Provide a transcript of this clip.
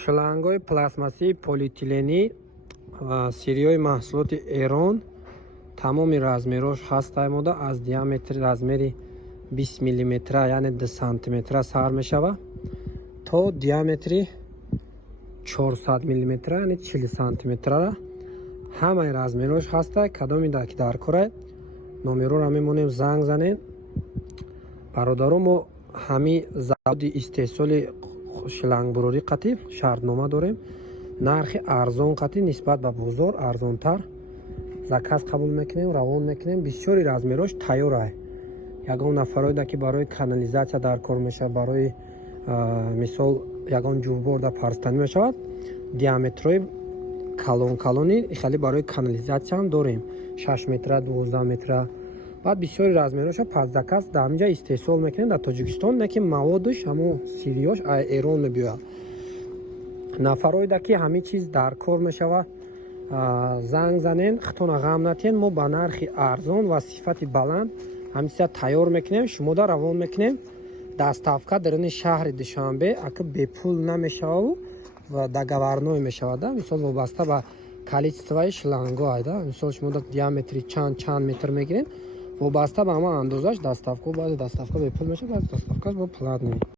шлангҳои пластмассии полиэтиленӣ серияи маҳсулоти Эрон тамоми размерош ҳастай мода аз диаметри размери 20 миллиметра яъне 2 сантиметра сар мешавад то диаметри 400 миллиметра яъне 40 сантиметрара ҳамаи размерош ҳастай. кадоми ки дар корай номероро мемонем занг занед. бародаро мо ҳами заводи истеҳсоли шлангбурорӣ қатӣ шартнома дорем. нархи арзон қатӣ нисбат ба бозор арзонтар заказ қабул мекунем, равон мекунем. бисёри размерош тайёрай. ягон нафароида ки барои канализатсия дар кор мешавад, барои мисол ягон ҷӯбборда парстанӣ мешавад, диаметрои калони хеле барои канализатсия ҳам дорем 6 метра 12 метра. баъд бисёри размероша пас заказ дар ҳаминҷа истеҳсол мекунем дар Тоҷикистон, не ки маводаш ҳамон сирияш аз Эрон мебиёяд. нафароида ки ҳамин чиз дар кор мешавад занг занен, хитона ғам натиҳен. мо ба нархи арзон ва сифати баланд ҳамин чиза тайёр мекунем, шумода равон мекунем. доставка дарони шаҳри Душанбе ака бепул намешавад ва договорной мешавад. мисол вобаста ба количествои шлангҳо айда мисол шумо диаметри чанд метр мегиред, вобаста ба ҳамон андозаш доставка бепул мешавад. доставкаш бо платный.